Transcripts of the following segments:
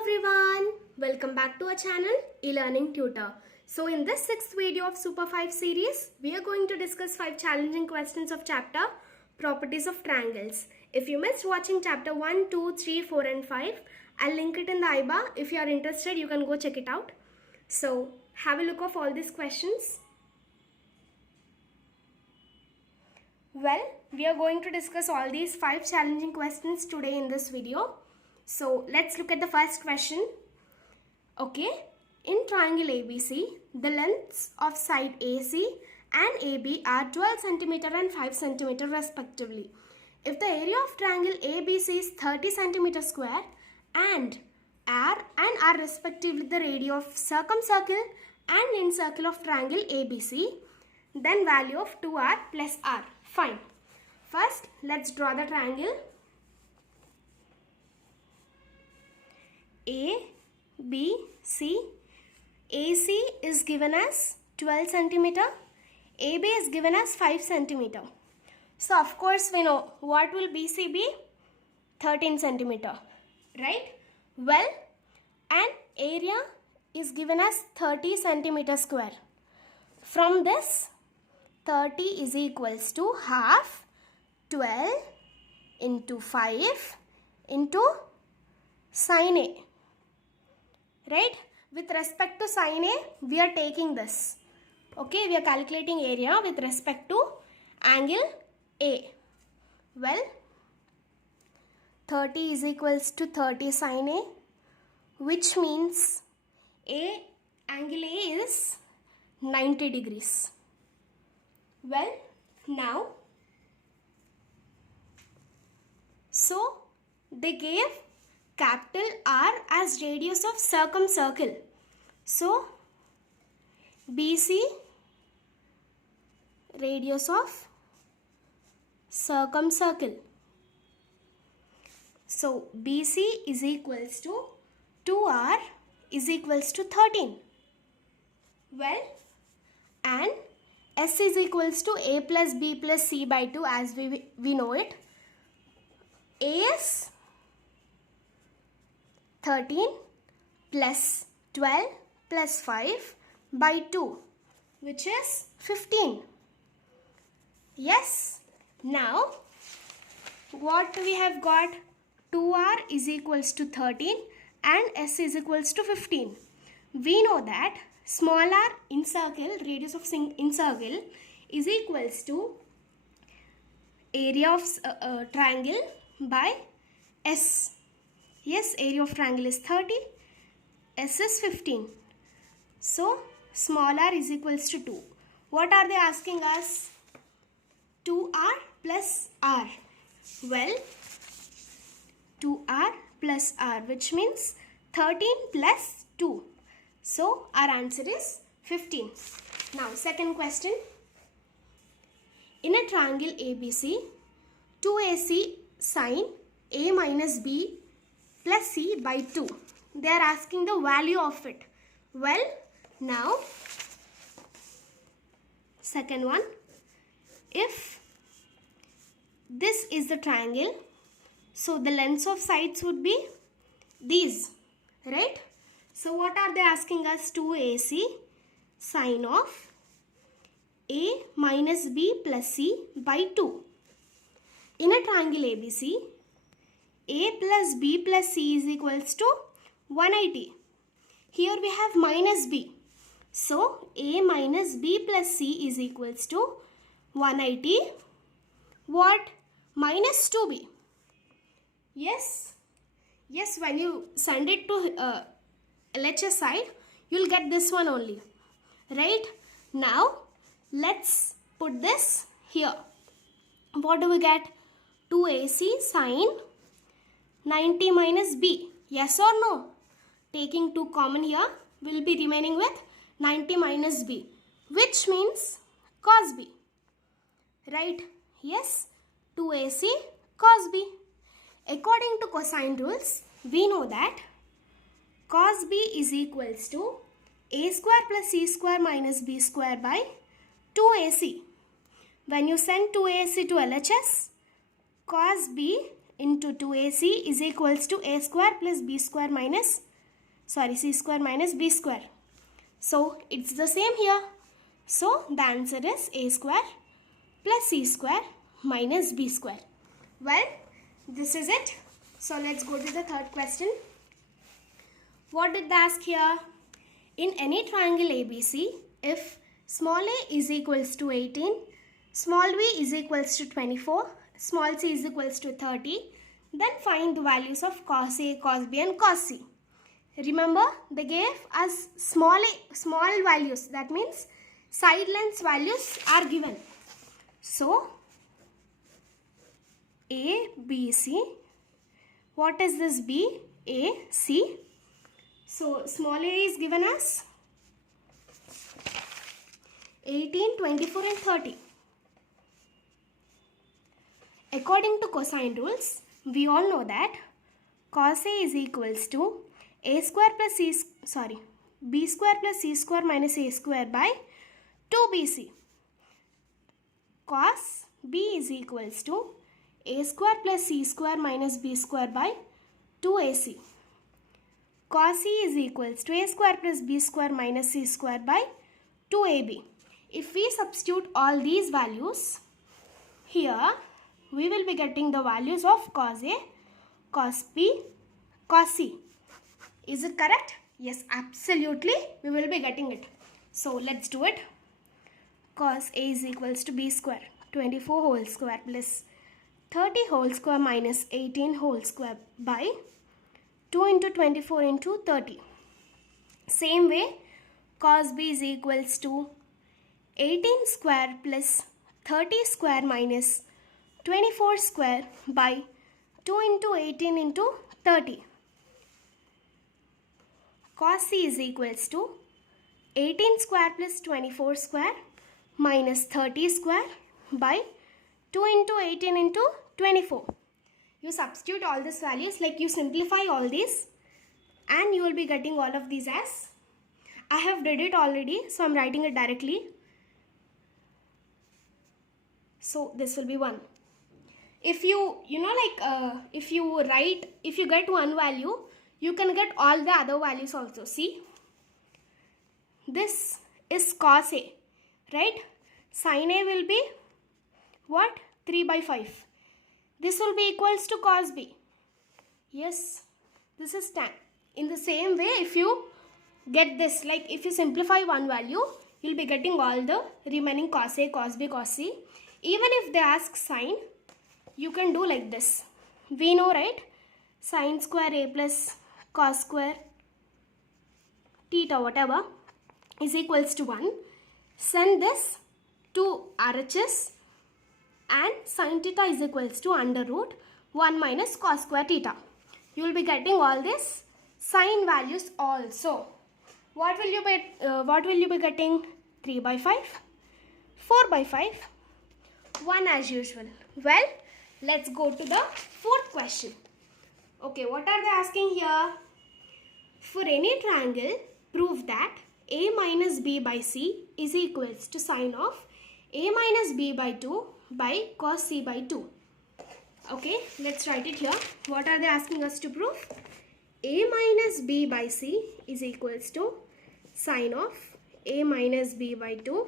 everyone, welcome back to our channel eLearning Tutor. So in this sixth video of Super 5 series, we are going to discuss 5 challenging questions of chapter Properties of Triangles. If you missed watching chapter 1, 2, 3, 4 and 5, I'll link it in the I-bar. If you are interested, you can go check it out. So have a look of all these questions. Well, we are going to discuss all these 5 challenging questions today in this video. So let's look at the first question. Okay, in triangle ABC, the lengths of side AC and AB are 12 cm and 5 cm respectively. If the area of triangle ABC is 30 cm square and R are respectively the radii of circumcircle and incircle of triangle ABC, then value of 2R plus R. Fine. First, let's draw the triangle. A, B, C. AC is given as 12 cm. AB is given as 5 cm. So of course we know what will BC be? 13 cm. Right? Well, and area is given as 30 cm square. From this, 30 is equals to half 12 into 5 into sin A. Right? With respect to sin A, we are taking this. Okay, we are calculating area with respect to angle A. Well, 30 is equals to 30 sin A, which means angle A is 90 degrees. Well, now, so they gave capital R as radius of circumcircle. So, BC radius of circumcircle. So, BC is equals to 2R is equals to 13. Well, and S is equals to A plus B plus C by 2 as we know it. A is 13 plus 12 plus 5 by 2, which is 15. Yes. Now, what we have got? 2R is equals to 13 and S is equals to 15. We know that small r in circle, radius of in circle is equals to area of triangle by S. Yes, area of triangle is 30, S is 15. So, small r is equals to 2. What are they asking us? 2R plus R. Well, 2R plus R, which means 13 plus 2. So, our answer is 15. Now, second question. In a triangle ABC, 2AC sine A minus B plus C by 2. They are asking the value of it. Well, now, second one. If this is the triangle, so the lengths of sides would be these, right? So what are they asking us? 2AC sine of A minus B plus C by 2. In a triangle ABC, A plus B plus C is equals to 180. Here we have minus B. So A minus B plus C is equals to 180. What? Minus 2B. Yes. Yes, when you send it to LHS side, you'll get this one only. Right? Now, let's put this here. What do we get? 2AC sine 90 minus B. Yes or no? Taking 2 common here, we'll be remaining with 90 minus B, which means cos B. Right? Yes. 2AC cos B. According to cosine rules, we know that cos B is equals to A square plus C square minus B square by 2AC. When you send 2AC to LHS, cos B into 2AC is equals to A square plus B square minus c square minus b square. So it's the same here. So the answer is a square plus c square minus b square. Well, this is it. So let's go to the third question. What did they ask here? In any triangle ABC, if small a is equals to 18, small b is equals to 24, small c is equals to 30, then find the values of cos a, cos b and cos c. Remember, they gave us small values. That means side lengths values are given. So, A, B, C. What is this B? A, C. So, small a is given as 18, 24 and 30. According to cosine rules, we all know that cos a is equals to a square plus b square plus c square minus a square by 2bc. Cos b is equals to a square plus c square minus b square by 2ac. Cos c is equals to a square plus b square minus c square by 2ab. If we substitute all these values here, we will be getting the values of cos a, cos b, cos c. Is it correct? Yes, absolutely. We will be getting it. So let's do it. Cos a is equals to b square, 24 whole square plus 30 whole square minus 18 whole square by 2 into 24 into 30. Same way, cos b is equals to 18 square plus 30 square minus 24 square by 2 into 18 into 30. Cos c is equals to 18 square plus 24 square minus 30 square by 2 into 18 into 24. You substitute all these values, like you simplify all these, and you will be getting all of these as, I have did it already, so I am writing it directly. So this will be 1. If you if you get one value, you can get all the other values also. See, this is cos a, right? Sin a will be what? 3 by 5. This will be equals to cos b. Yes, this is tan. In the same way, if you get this, like if you simplify one value, you will be getting all the remaining cos a, cos b, cos c. Even if they ask sine, you can do like this. We know, right? Sine square a plus cos square theta whatever is equals to 1. Send this to RHS, and sin theta is equals to under root 1 minus cos square theta. You will be getting all this sine values also. What will you be getting? 3 by 5, 4 by 5, 1 as usual. Well, let's go to the fourth question. Okay, what are they asking here? For any triangle, prove that a minus b by c is equals to sine of a minus b by 2 by cos c by 2. Okay, let's write it here. What are they asking us to prove? A minus b by c is equals to sine of a minus b by 2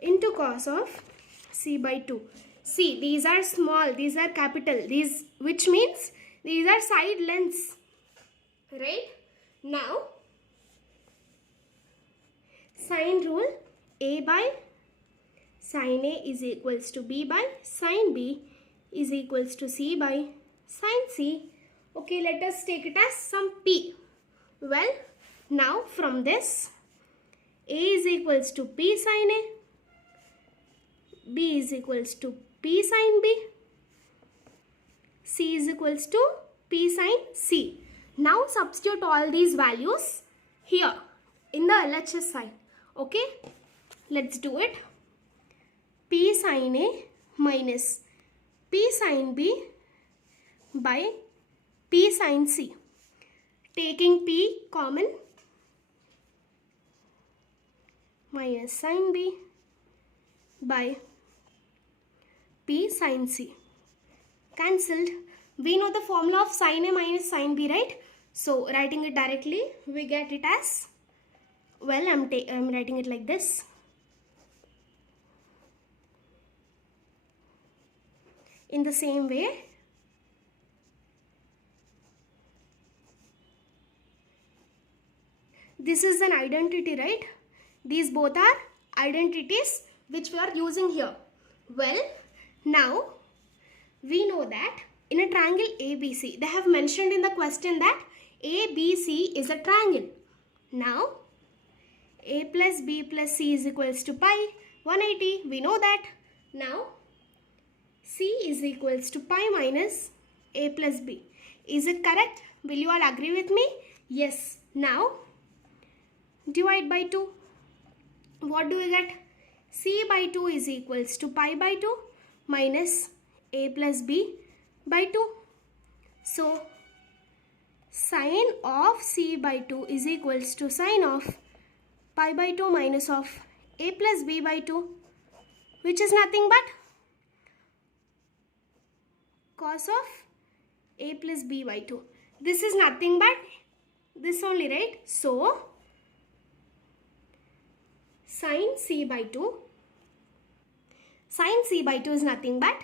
into cos of c by 2. See, these are small, these are capital, these, which means these are side lengths, right? Now, sine rule, a by sine a is equals to b by sine b is equals to c by sine c. Okay, let us take it as some p. Well, now from this, a is equals to p sine a, b is equals to p sine b, c is equals to p sine c. Now substitute all these values here in the LHS side. Okay, let's do it. P sine a minus p sine b by p sine c. Taking p common, minus sine b by p sine c. Cancelled. We know the formula of sine a minus sine b, right? So writing it directly, we get it as, well, I'm writing it like this. In the same way, this is an identity, right? These both are identities which we are using here. Well, now we know that in a triangle ABC, they have mentioned in the question that ABC is a triangle. Now, A plus B plus C is equals to pi, 180, we know that. Now, C is equals to pi minus A plus B. Is it correct? Will you all agree with me? Yes. Now, divide by 2. What do we get? C by 2 is equals to pi by 2 minus A plus B by 2. So, sine of C by 2 is equals to sine of pi by 2 minus of A plus B by 2, which is nothing but cos of A plus B by 2. This is nothing but this only, right? So, sine C by 2. Sine C by 2 is nothing but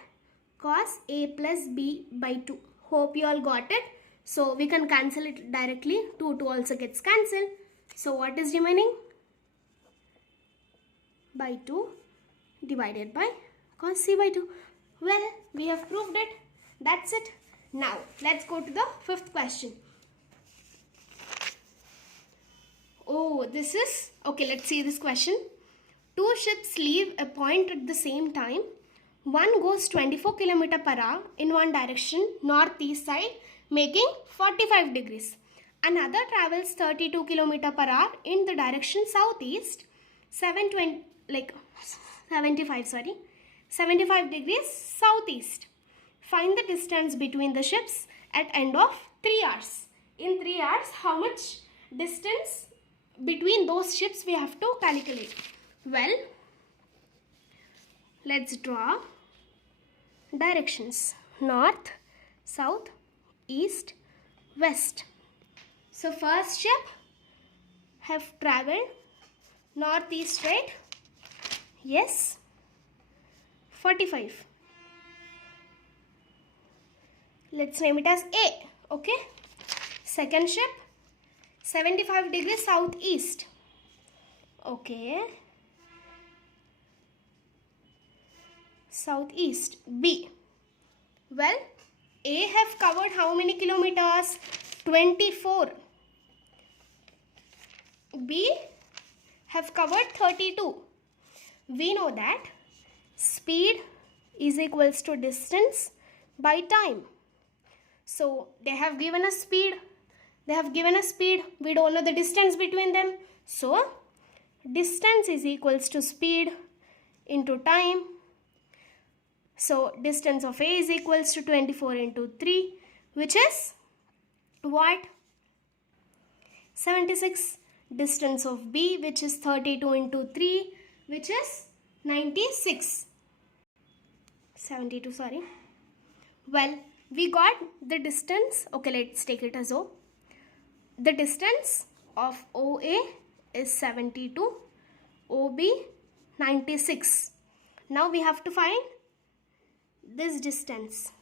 cos A plus B by 2. Hope you all got it. So, we can cancel it directly. 2 also gets cancelled. So, what is remaining? By 2 divided by cos C by 2. Well, we have proved it. That's it. Now, let's go to the fifth question. Oh, this is... Okay, let's see this question. 2 ships leave a point at the same time. One goes 24 km per hour in one direction, northeast side, making 45 degrees. Another travels 32 km per hour in the direction southeast, 75 degrees southeast. Find the distance between the ships at end of 3 hours. In 3 hours, how much distance between those ships we have to calculate? Well, let's draw directions: north, south, east, west. So first ship have traveled northeast, right? Yes, 45. Let's name it as A. Okay. Second ship, 75 degrees southeast. Okay. Southeast, B. Well, A have covered how many kilometers? 24. B have covered 32. We know that speed is equals to distance by time. So, they have given us speed. We don't know the distance between them. So, distance is equals to speed into time. So, distance of A is equals to 24 into 3, which is what? 76. Distance of B, which is 32 into 3, which is 96. 72, sorry. Well, we got the distance. Okay, let's take it as O. The distance of OA is 72, OB 96. Now we have to find this distance.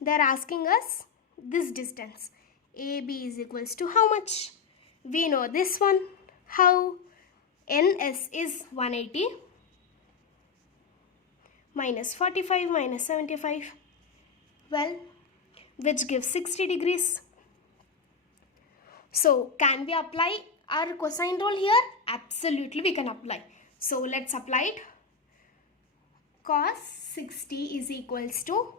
They are asking us this distance. AB is equals to how much? We know this one. How? NS is 180 minus 45 minus 75. Well, which gives 60 degrees. So, can we apply our cosine rule here? Absolutely, we can apply. So, let's apply it. Cos 60 is equals to,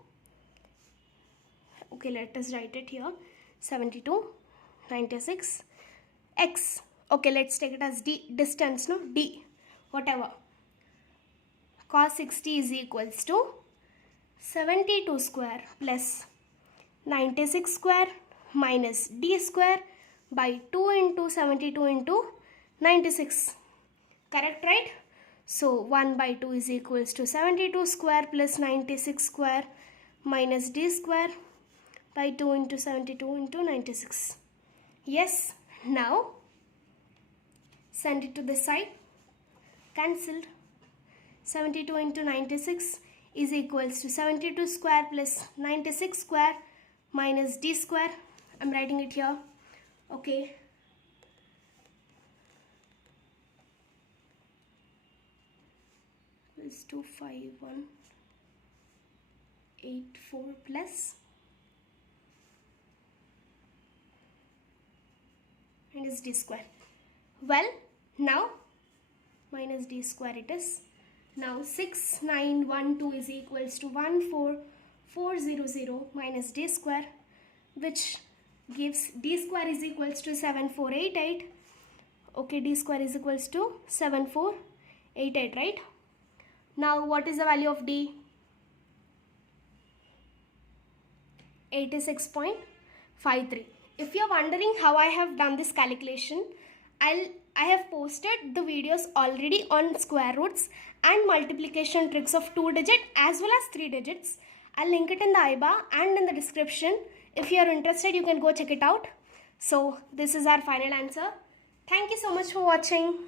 okay, let us write it here, 72, 96, x. Okay, let's take it as d, distance, no, d, whatever. Cos 60 is equals to 72 square plus 96 square minus d square by 2 into 72 into 96. Correct, right? So, 1 by 2 is equals to 72 square plus 96 square minus d square by 2 into 72 into 96. Yes, now send it to this side. Cancelled. 72 into 96 is equals to 72 square plus 96 square minus d square. I'm writing it here. Okay. Is 25184 plus minus d square. Well, now minus d square it is. Now 6912 is equals to 14400 minus d square, which gives d square is equals to 7488. Okay, d square is equals to 7488, right? Now what is the value of d? 86.53. If you are wondering how I have done this calculation, I have posted the videos already on square roots and multiplication tricks of 2 digit as well as 3 digits. I'll link it in the I-bar and in the description. If you are interested, you can go check it out. So this is our final answer. Thank you so much for watching.